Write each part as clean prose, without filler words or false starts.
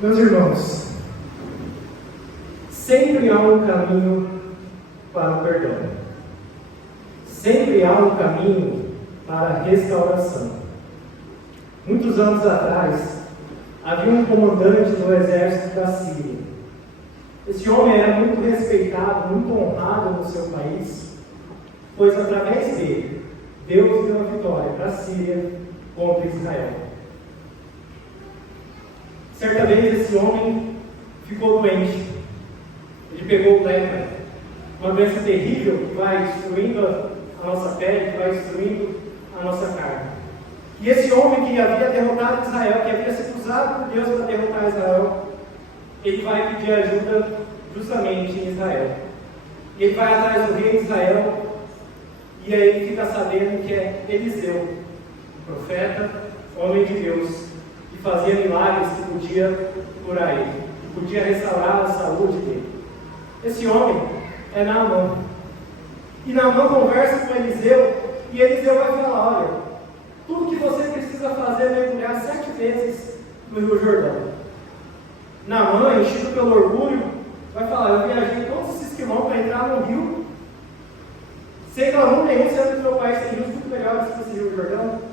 Meus irmãos, sempre há um caminho para o perdão. Sempre há um caminho para a restauração. Muitos anos atrás, havia um comandante do exército da Síria. Esse homem era muito respeitado, muito honrado no seu país, pois através dele, Deus deu a vitória para a Síria contra Israel. Certa vez esse homem ficou doente. Ele pegou lepra, uma doença terrível que vai destruindo a nossa pele, que vai destruindo a nossa carne. E esse homem que havia derrotado Israel, que havia sido usado por Deus para derrotar Israel, ele vai pedir ajuda justamente em Israel. E ele vai atrás do rei de Israel, e aí ele fica sabendo que é Eliseu, um profeta, homem de Deus, que fazia milagres, que podia curar ele, que podia restaurar a saúde dele. Esse homem é Naamã. E Naamã conversa com Eliseu, e Eliseu vai falar: olha, tudo que você precisa fazer é mergulhar 7 vezes no Rio Jordão. Naamã, enchido pelo orgulho, vai falar: eu viajei todos esses quilômetros para entrar no rio, sem clamor nenhum, sendo que meu país tem rios muito melhores que esse Rio Jordão.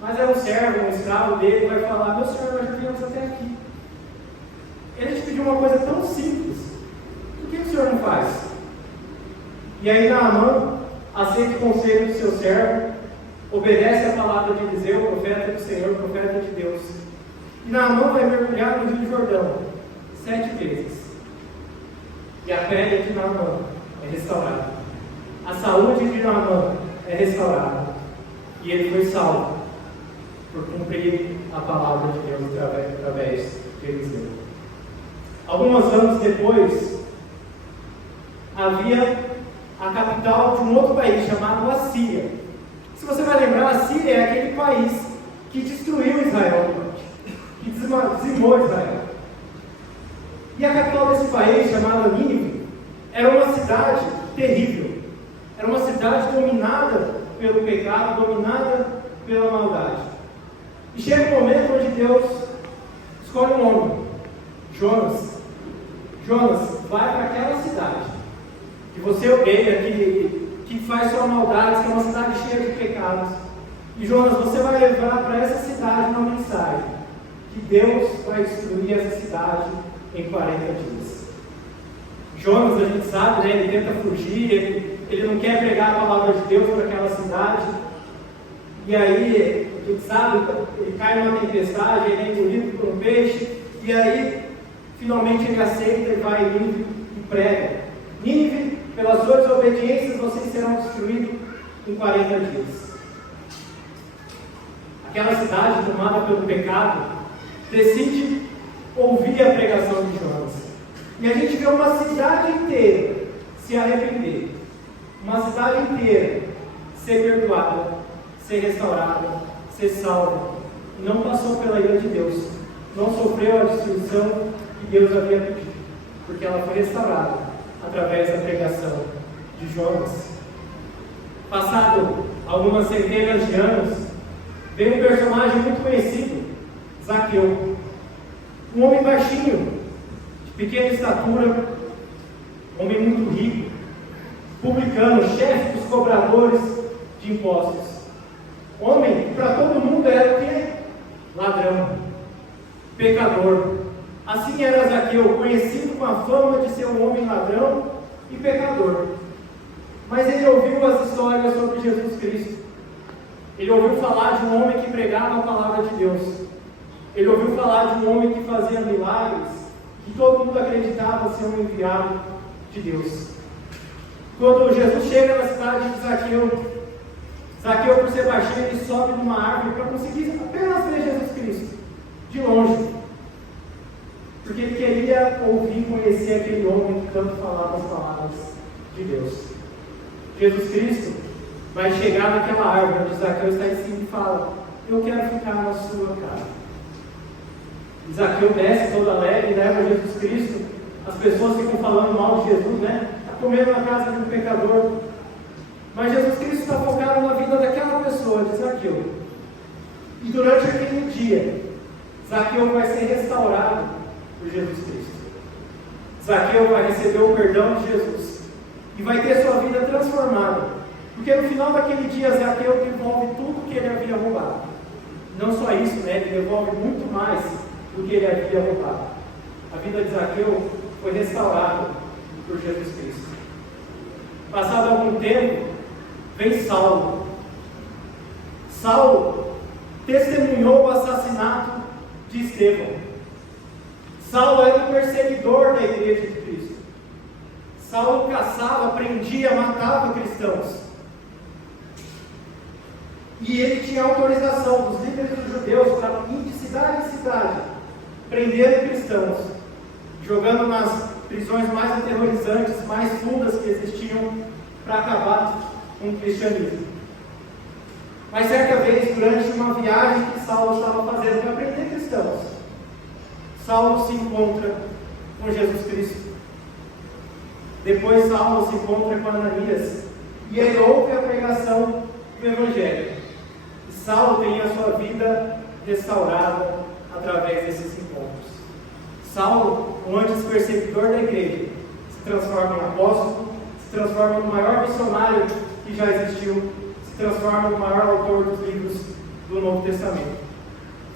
Mas é um servo, um escravo dele, vai falar: meu senhor, nós já viemos até aqui. Ele te pediu uma coisa tão simples, por que o senhor não faz? E aí Naamã aceita o conselho do seu servo, obedece a palavra de Eliseu, profeta do Senhor, profeta de Deus. E Naamã vai mergulhar no Rio Jordão 7 vezes. E a pele de Naamã é restaurada. A saúde de Naamã é restaurada. E ele foi salvo por cumprir a palavra de Deus através de Eliseu. Alguns anos depois, havia a capital de um outro país chamado Assíria. Se você vai lembrar, a Síria é aquele país que destruiu Israel, que dizimou Israel. E a capital desse país, chamada Nínive, era uma cidade terrível. Era uma cidade dominada pelo pecado, dominada pela maldade. E chega um momento onde Deus escolhe um homem, Jonas. Jonas, vai para aquela cidade que você odeia, que faz sua maldade, que é uma cidade cheia de pecados. E Jonas, você vai levar para essa cidade uma mensagem, que Deus vai destruir essa cidade em 40 dias. Jonas, a gente sabe, né, ele tenta fugir, ele não quer pregar a palavra de Deus para aquela cidade. E aí, a gente sabe, ele cai numa tempestade, ele é engolido por um peixe, e aí, finalmente ele aceita e vai em Nínive e prega. Nínive, pelas suas desobediências, vocês serão destruídos em 40 dias. Aquela cidade tomada pelo pecado decide ouvir a pregação de Jonas. E a gente vê uma cidade inteira se arrepender. Uma cidade inteira ser perdoada, ser restaurada, ser salva. E não passou pela ira de Deus. Não sofreu a destruição que Deus havia pedido. Porque ela foi restaurada através da pregação de Jonas. Passado algumas centenas de anos, veio um personagem muito conhecido, Zaqueu. Um homem baixinho, de pequena estatura, homem muito rico, publicano, chefe dos cobradores de impostos. Homem que para todo mundo era o quê? Ladrão, pecador. Assim era Zaqueu, conhecido com a fama de ser um homem ladrão e pecador. Mas ele ouviu as histórias sobre Jesus Cristo. Ele ouviu falar de um homem que pregava a palavra de Deus. Ele ouviu falar de um homem que fazia milagres, que todo mundo acreditava ser um enviado de Deus. Quando Jesus chega na cidade de Zaqueu, por ser baixinho, ele sobe numa árvore para conseguir apenas ver Jesus Cristo, de longe. Porque ele queria ouvir e conhecer aquele homem que tanto falava as palavras de Deus. Jesus Cristo vai chegar naquela árvore onde Zaqueu está em cima e fala: eu quero ficar na sua casa. E Zaqueu desce todo alegre e leva Jesus Cristo. As pessoas ficam falando mal de Jesus, né? Está comendo na casa de um pecador. Mas Jesus Cristo está focado na vida daquela pessoa, de Zaqueu. E durante aquele dia, Zaqueu vai ser restaurado por Jesus Cristo. Zaqueu vai receber o perdão de Jesus e vai ter sua vida transformada, porque no final daquele dia Zaqueu devolve tudo que ele havia roubado. Não só isso, né? Ele devolve muito mais do que ele havia roubado. A vida de Zaqueu foi restaurada por Jesus Cristo. Passado algum tempo, vem Saulo. Saulo testemunhou o assassinato de Estevão. Saulo era um perseguidor da igreja de Cristo. Saulo caçava, prendia, matava cristãos. E ele tinha autorização dos líderes dos judeus para ir de cidade em cidade, prendendo cristãos, jogando nas prisões mais aterrorizantes, mais fundas que existiam, para acabar com o cristianismo. Mas certa vez, durante uma viagem que Saulo estava fazendo para prender cristãos, Saulo se encontra com Jesus Cristo. Depois Saulo se encontra com Ananias e ele ouve a pregação do Evangelho. E Saulo tem a sua vida restaurada através desses encontros. Saulo, um antes perseguidor da igreja, se transforma em apóstolo, se transforma no maior missionário que já existiu, se transforma no maior autor dos livros do Novo Testamento.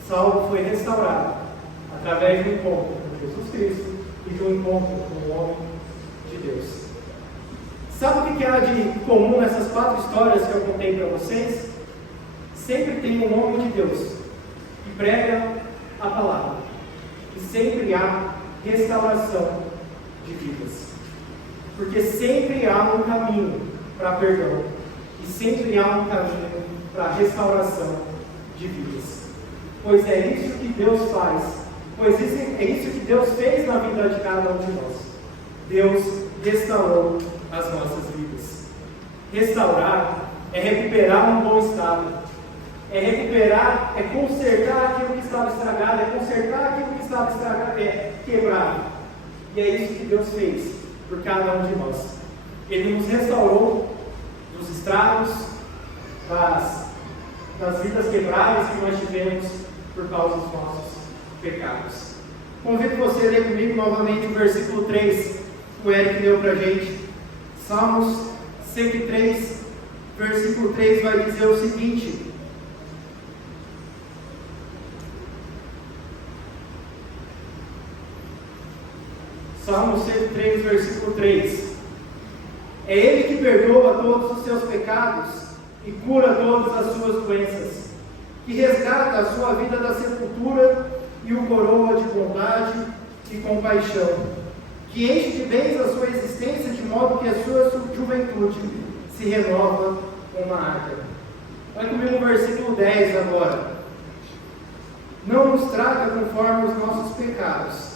Saulo foi restaurado através de um encontro com Jesus Cristo e de um encontro com o homem de Deus. Sabe o que há de comum nessas 4 histórias que eu contei para vocês? Sempre tem um homem de Deus que prega a palavra. E sempre há restauração de vidas. Porque sempre há um caminho para perdão. E sempre há um caminho para restauração de vidas. Pois é isso que Deus faz. Pois é isso que Deus fez na vida de cada um de nós. Deus restaurou as nossas vidas. Restaurar é recuperar um bom estado. É recuperar, é consertar aquilo que estava estragado, é consertar aquilo que estava estragado, quebrado. E é isso que Deus fez por cada um de nós. Ele nos restaurou dos estragos, das vidas quebradas que nós tivemos por causa dos nossos pecados. Convido você a ler comigo novamente o versículo 3, que o Eric deu para a gente. Salmos 103, versículo 3 vai dizer o seguinte: Salmo 103, versículo 3. É Ele que perdoa todos os seus pecados e cura todas as suas doenças, que resgata a sua vida da sepultura e o coroa de bondade e compaixão, que enche de bens a sua existência, de modo que a sua juventude se renova como a águia. Vai comigo no versículo 10 agora. Não nos trata conforme os nossos pecados,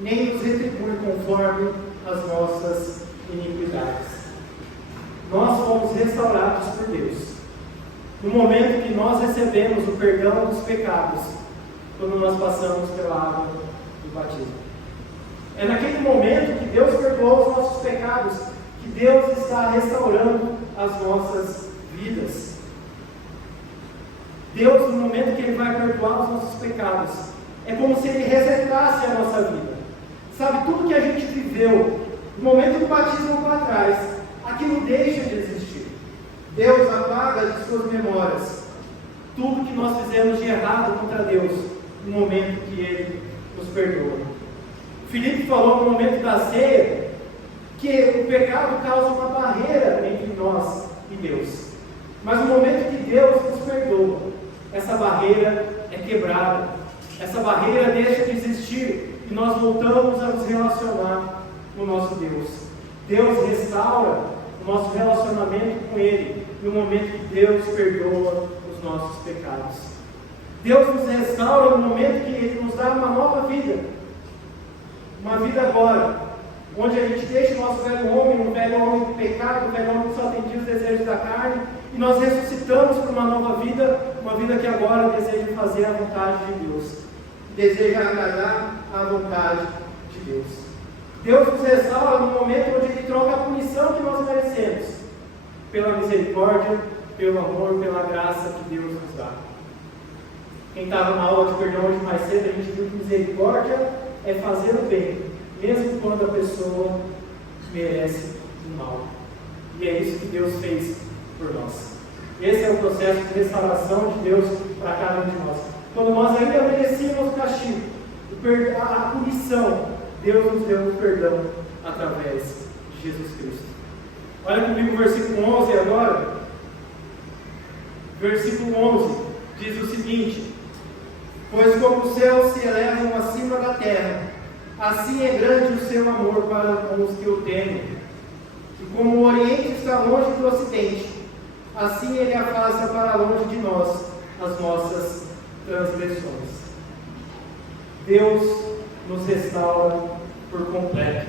nem nos retribui conforme as nossas iniquidades. Nós fomos restaurados por Deus. No momento que nós recebemos o perdão dos pecados, quando nós passamos pela água do batismo. É naquele momento que Deus perdoou os nossos pecados, que Deus está restaurando as nossas vidas. Deus, no momento que Ele vai perdoar os nossos pecados, é como se Ele resetasse a nossa vida. Sabe, tudo que a gente viveu, no momento do batismo para trás, aquilo deixa de existir. Deus apaga de suas memórias tudo que nós fizemos de errado contra Deus, no momento que Ele nos perdoa. Filipe falou no momento da ceia que o pecado causa uma barreira entre nós e Deus. Mas no momento que Deus nos perdoa, essa barreira é quebrada. Essa barreira deixa de existir e nós voltamos a nos relacionar com o nosso Deus. Deus restaura o nosso relacionamento com Ele no momento que Deus perdoa os nossos pecados. Deus nos restaura no momento que Ele nos dá uma nova vida. Uma vida agora, onde a gente deixa o nosso velho homem, um velho homem do pecado, um velho homem que só atendia os desejos da carne, e nós ressuscitamos para uma nova vida, uma vida que agora deseja fazer a vontade de Deus, deseja agradar a vontade de Deus. Deus nos restaura no momento onde Ele troca a punição que nós merecemos, pela misericórdia, pelo amor, pela graça que Deus nos dá. Quem estava na aula de perdão hoje mais cedo, a gente viu que misericórdia é fazer o bem, mesmo quando a pessoa merece o mal. E é isso que Deus fez por nós. Esse é o processo de restauração de Deus para cada um de nós. Quando nós ainda merecíamos o castigo, a punição, Deus nos deu o perdão através de Jesus Cristo. Olha comigo o versículo 11 agora. Versículo 11 diz o seguinte: pois como os céus se elevam acima da terra, assim é grande o seu amor para com os que o temem. E como o Oriente está longe do Ocidente, assim Ele afasta para longe de nós as nossas transgressões. Deus nos restaura por completo.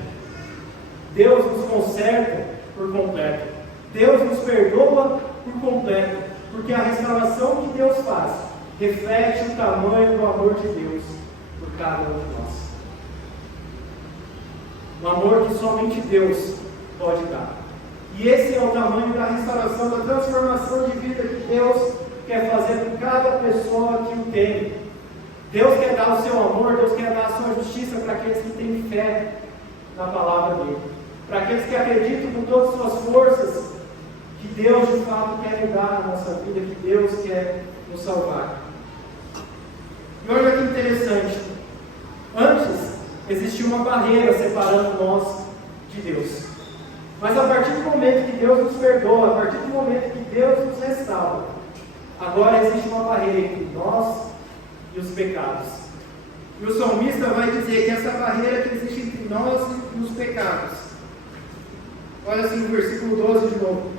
Deus nos conserta por completo. Deus nos perdoa por completo, porque a restauração que Deus faz reflete o tamanho do amor de Deus por cada um de nós. O amor que somente Deus pode dar. E esse é o tamanho da restauração, da transformação de vida que Deus quer fazer com cada pessoa que o tem. Deus quer dar o seu amor, Deus quer dar a sua justiça para aqueles que têm fé na palavra dele. Para aqueles que acreditam com todas as suas forças que Deus de fato quer mudar a nossa vida, que Deus quer nos salvar. E olha que interessante. Antes existia uma barreira separando nós de Deus. Mas a partir do momento que Deus nos perdoa, a partir do momento que Deus nos restaura, agora existe uma barreira entre nós e os pecados. E o salmista vai dizer que essa barreira que existe entre nós e os pecados. Olha assim no versículo 12 de novo.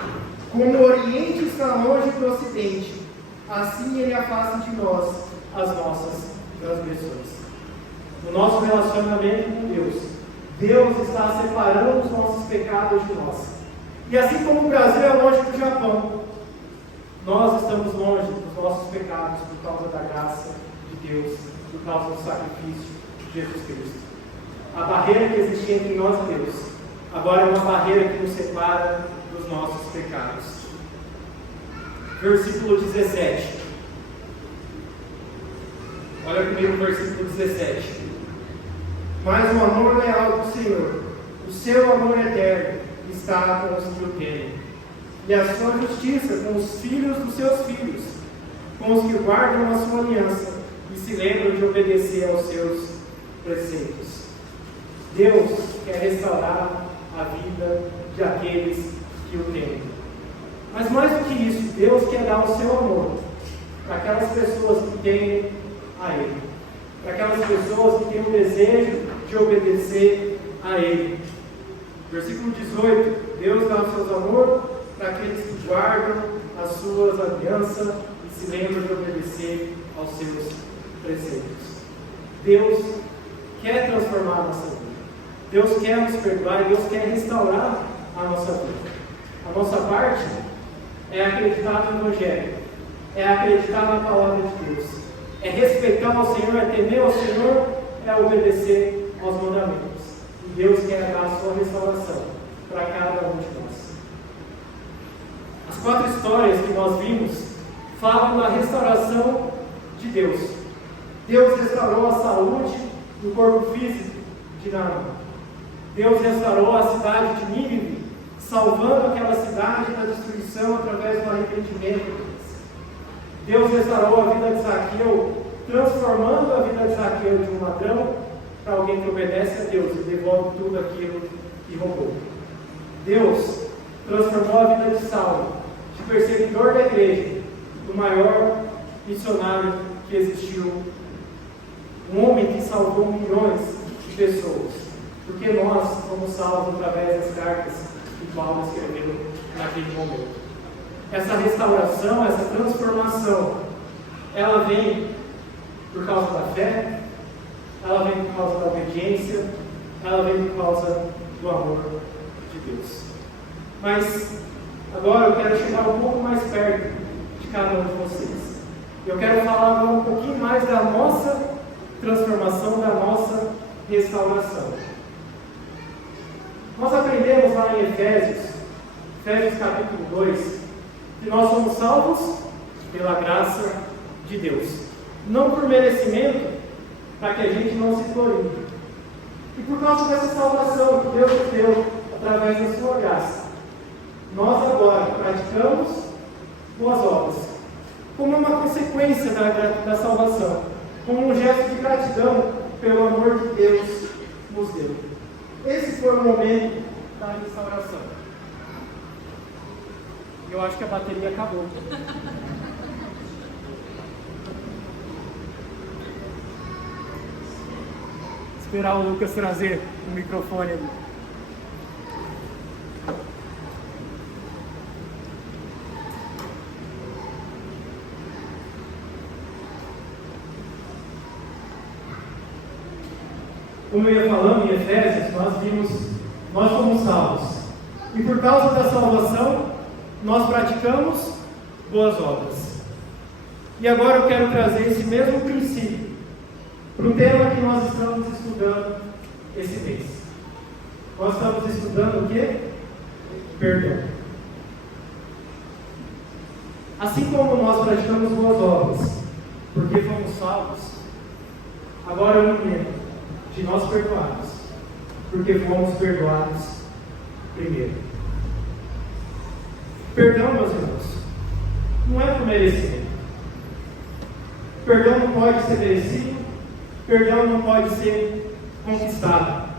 Como o Oriente está longe do Ocidente, assim Ele afasta de nós as nossas transgressões. No nosso relacionamento com Deus, Deus está separando os nossos pecados de nós. E assim como o Brasil é longe do Japão, nós estamos longe dos nossos pecados por causa da graça de Deus, por causa do sacrifício de Jesus Cristo. A barreira que existia entre nós e Deus, agora é uma barreira que nos separa dos nossos pecados. Versículo 17. Olha comigo o versículo 17. Mas o amor leal do Senhor, o seu amor eterno, está com os que o temem, e a sua justiça com os filhos dos seus filhos, com os que guardam a sua aliança e se lembram de obedecer aos seus preceitos. Deus quer restaurar a vida de aqueles que o temem. Mas mais do que isso, Deus quer dar o seu amor para aquelas pessoas que temem a Ele, para aquelas pessoas que têm o desejo de obedecer a Ele. Versículo 18: Deus dá o seu amor para aqueles que guardam as suas alianças e se lembram de obedecer aos seus preceitos. Deus quer transformar a nossa vida. Deus quer nos perdoar e Deus quer restaurar a nossa vida. A nossa parte é acreditar no Evangelho, é acreditar na palavra de Deus, é respeitar ao Senhor, é temer ao Senhor, é obedecer aos mandamentos. E Deus quer dar a sua restauração para cada um de nós. As 4 histórias que nós vimos falam da restauração de Deus. Deus restaurou a saúde do corpo físico de Naamã. Deus restaurou a cidade de Nínive, salvando aquela cidade da destruição através do arrependimento. Deus restaurou a vida de Zaqueu, transformando a vida de Zaqueu de um ladrão para alguém que obedece a Deus e devolve tudo aquilo que roubou. Deus transformou a vida de Saulo, de perseguidor da igreja, do maior missionário que existiu, um homem que salvou milhões de pessoas, porque nós fomos salvos através das cartas que Paulo escreveu naquele momento. Essa restauração, essa transformação, ela vem por causa da fé, ela vem por causa da obediência, ela vem por causa do amor de Deus. Mas agora eu quero chegar um pouco mais perto de cada um de vocês. Eu quero falar agora um pouquinho mais da nossa transformação, da nossa restauração. Nós aprendemos lá em Efésios capítulo 2, que nós somos salvos pela graça de Deus. Não por merecimento, para que a gente não se glorie, E por causa dessa salvação que Deus nos deu através da sua graça, nós agora praticamos boas obras, como uma consequência da salvação, como um gesto de gratidão pelo amor que Deus nos deu. Esse foi o momento da restauração. Eu acho que a bateria acabou. Esperar o Lucas trazer o microfone ali. Como eu ia falando em Efésios, nós fomos salvos. E por causa da salvação, nós praticamos boas obras. E agora eu quero trazer esse mesmo princípio para o tema que nós estamos estudando esse mês. Nós estamos estudando o quê? Perdão. Assim como nós praticamos boas obras, porque fomos salvos, agora é o momento de nós perdoarmos, porque fomos perdoados primeiro. Perdão, meus irmãos, não é por merecimento. Perdão não pode ser merecido, perdão não pode ser conquistado.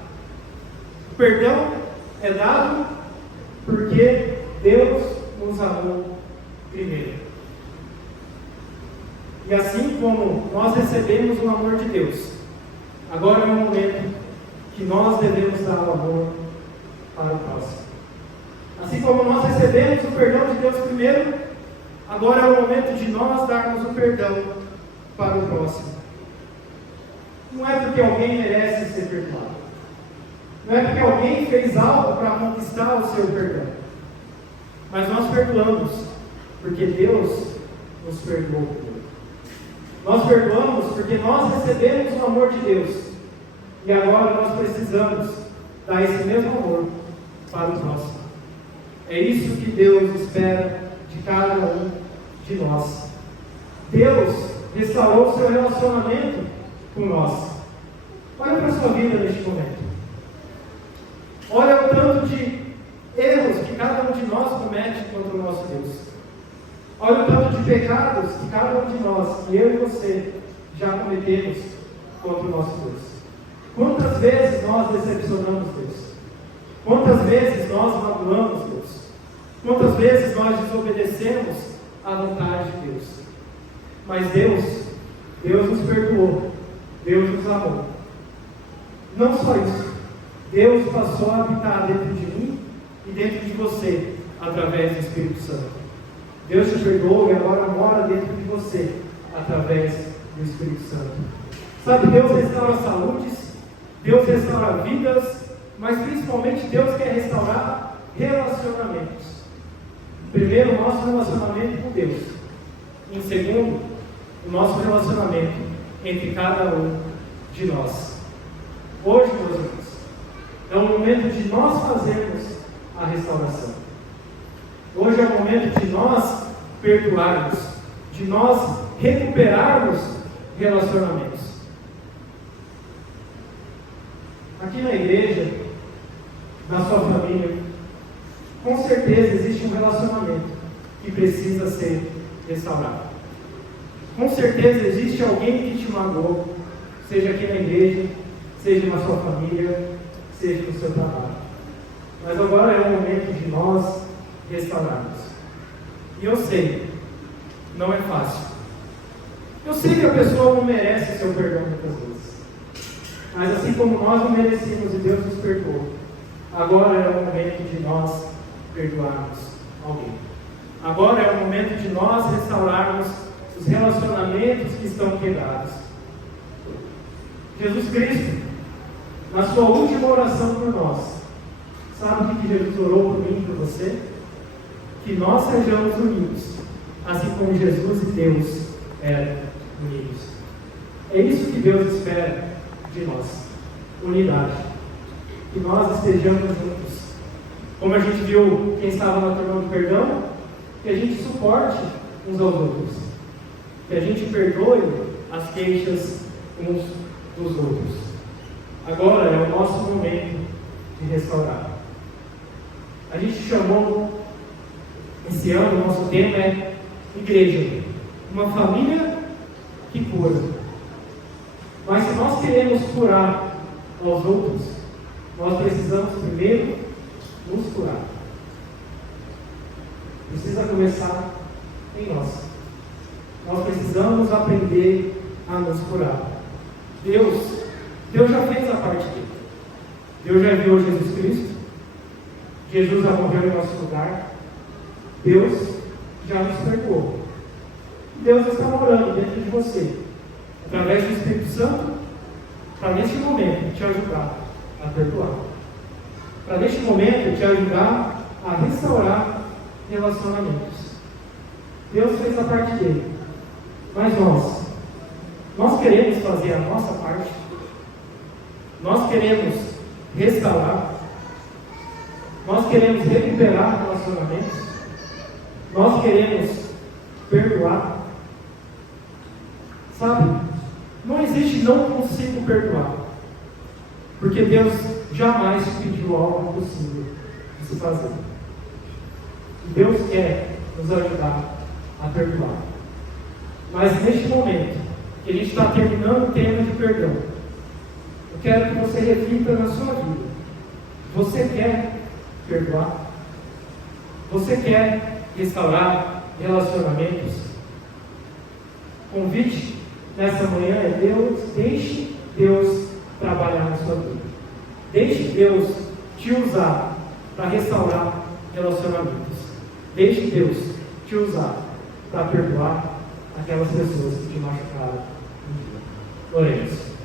Perdão é dado porque Deus nos amou primeiro. E assim como nós recebemos o amor de Deus, agora é o momento que nós devemos dar o amor para o próximo. Assim como nós recebemos o perdão de Deus primeiro, agora é o momento de nós darmos o perdão para o próximo. Não é porque alguém merece ser perdoado. Não é porque alguém fez algo para conquistar o seu perdão. Mas nós perdoamos porque Deus nos perdoou. Nós perdoamos porque nós recebemos o amor de Deus. E agora nós precisamos dar esse mesmo amor para o próximo. É isso que Deus espera de cada um de nós. Deus restaurou o seu relacionamento com nós. Olha para a sua vida neste momento. Olha o tanto de erros que cada um de nós comete contra o nosso Deus. Olha o tanto de pecados que cada um de nós, que eu e você, já cometemos contra o nosso Deus. Quantas vezes nós decepcionamos Deus? Quantas vezes nós magoamos Deus? Quantas vezes nós desobedecemos à vontade de Deus? Mas Deus nos perdoou. Deus nos amou. Não só isso. Deus passou a habitar dentro de mim e dentro de você, através do Espírito Santo. Deus te perdoou e agora mora dentro de você, através do Espírito Santo. Sabe, Deus restaura saúdes, Deus restaura vidas, mas principalmente Deus quer restaurar relacionamentos. Primeiro, o nosso relacionamento com Deus. Em segundo, o nosso relacionamento entre cada um de nós. Hoje, meus irmãos, é o momento de nós fazermos a restauração. Hoje é o momento de nós perdoarmos, de nós recuperarmos relacionamentos. Aqui na igreja, na sua família, com certeza existe um relacionamento que precisa ser restaurado. Com certeza existe alguém que te magoou, seja aqui na igreja, seja na sua família, seja no seu trabalho. Mas agora é o momento de nós restaurarmos. E eu sei, não é fácil. Eu sei que a pessoa não merece o seu perdão muitas vezes. Mas assim como nós não merecemos e Deus nos perdoou, agora é o momento de nós perdoarmos alguém. Agora é o momento de nós restaurarmos os relacionamentos que estão quebrados. Jesus Cristo, na sua última oração por nós, sabe o que Jesus orou por mim e por você? Que nós sejamos unidos, assim como Jesus e Deus eram unidos. É isso que Deus espera de nós, unidade. Que nós estejamos juntos. Como a gente viu quem estava na turma do perdão, que a gente suporte uns aos outros. Que a gente perdoe as queixas uns dos outros. Agora é o nosso momento de restaurar. A gente chamou, esse ano, o nosso tema é Igreja, uma família que cura. Mas se nós queremos curar aos outros, nós precisamos primeiro nos curar. Precisa começar em nós. Nós precisamos aprender a nos curar. Deus já fez a parte dele. Deus já enviou Jesus Cristo. Jesus já morreu em nosso lugar. Deus já nos perdoou. Deus está morando dentro de você, através do Espírito Santo, para neste momento te ajudar a perdoar. Para neste momento te ajudar a restaurar relacionamentos. Deus fez a parte dele. Mas nós queremos fazer a nossa parte. Nós queremos restaurar. Nós queremos recuperar relacionamentos. Nós queremos perdoar. Sabe? Não existe não consigo perdoar. Porque Deus jamais te pediu algo impossível de se fazer. Deus quer nos ajudar a perdoar. Mas neste momento, que a gente está terminando o tema de perdão, eu quero que você reflita na sua vida. Você quer perdoar? Você quer restaurar relacionamentos? O convite nessa manhã é deixe Deus trabalhar na sua vida. Deixe Deus te usar para restaurar relacionamentos. Deixe Deus te usar para perdoar aquelas pessoas que te machucaram um dia. Oremos.